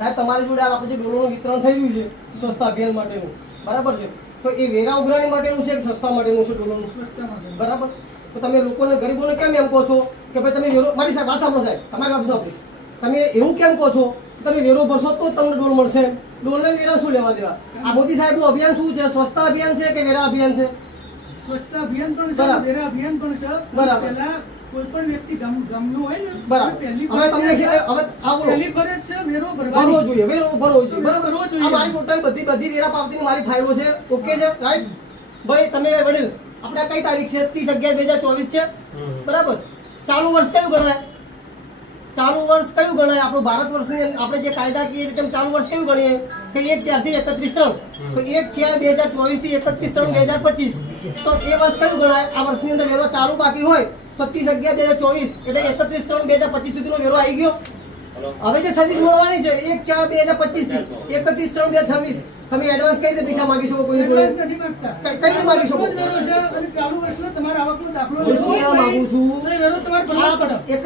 સાહેબ તમારી જોડે આપણે જે ડોલોનું વિતરણ થઈ રહ્યું છે સ્વચ્છતા અભિયાન માટેનું, બરાબર છે, તો એ વેરા ઉઘરાણી માટેનું છે કે સસ્તા માટેનું છે ડોલોનું? સ્વચ્છતા માટે. બરાબર. તો તમે લોકોને ગરીબોને કેમ એમ કહો છો કે ભાઈ તમે વેરો, મારી સાહેબ વાત સાંભળો સાહેબ, તમારી વાત સાંભળીશ, તમે એવું કેમ કહો છો કે તમે વેરો ભરશો તો જ તમને ડોલ મળશે? ડોલને વેરા શું લેવા દેવા? આ મોદી સાહેબનું અભિયાન શું છે? સ્વચ્છતા અભિયાન છે કે વેરા અભિયાન છે? સ્વચ્છતા અભિયાન પણ છે, બરાબર. વેરા અભિયાન પણ છે. બરાબર. પહેલા કોઈ પણ વ્યક્તિ ગામનો હોય ને, બરાબર. પહેલી હવે તમને ફરજ હવે આ બોલો, પહેલી ફરજ છે વેરો ભરવો ભરવાનો. જોઈએ, વેરો ભરવો જોઈએ, બરાબર. ભરવો જોઈએ. આ મારી ટોટલ બધી વેરા પાવતીની મારી ફાઇલો છે, ઓકે છે, રાઈટ? ભાઈ તમે વડીલ, આપણે કઈ તારીખ છે? 30/11/2024 છે, બરાબર. ચાલુ વર્ષ કયું ગણાય? ચાલુ વર્ષ કયું ગણાય? આપણું ભારત વર્ષની આપણે જે કાયદાકીય રીતે ચાલુ વર્ષ કયું ગણીએ કે 1/4 થી 31/3, તો 1/4/2024 થી 31/3/2025, તો એ વર્ષ કયું ગણાય? આ વર્ષની અંદર વેરો ચાલુ બાકી હોય તો 30/11/2024 એટલે 31/3/2025 સુધીનો વેરો આવી ગયો. હવે જે સર્વિસ મળવાની છે 1/4/2025 થી 31/3/2026, તમે એડવાન્સ કઈ રીતે પૈસા માંગી શકો કોઈની જોડે? એડવાન્સ નથી માંગતા. કઈ રીતે માંગી શકો? વેરો છે અને ચાલુ વર્ષનો તમારા આવકનો દાખલો હું શું કહેવા માંગુ છું? તો એ વેરો તમારે ભરવો જ પડે. એક